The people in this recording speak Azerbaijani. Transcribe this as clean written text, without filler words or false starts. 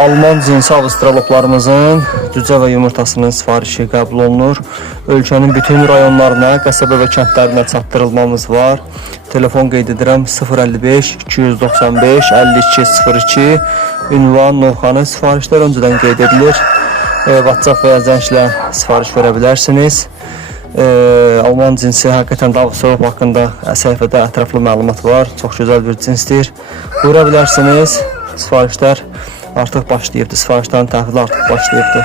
Alman cinsi avstraloplarımızın cücə və yumurtasının sifarişi qəbul olunur. Ölkənin bütün rayonlarına, qəsəbə və kəndlərinə çatdırılmamız var. Telefon qeyd edirəm 055 295 5202. Ünvan Novxanı sifarişlər öncədən qeyd edilir. WhatsApp və ya zənglə sifariş verə bilərsiniz. Alman cinsi həqiqətən də avstralop haqqında səhifədə ətraflı məlumat var. Çox gözəl bir cinsdir. Buyura bilərsiniz. Sifarişlər artıq başlayıbdır. Sifarişlərin təhvili artıq başlayıbdır.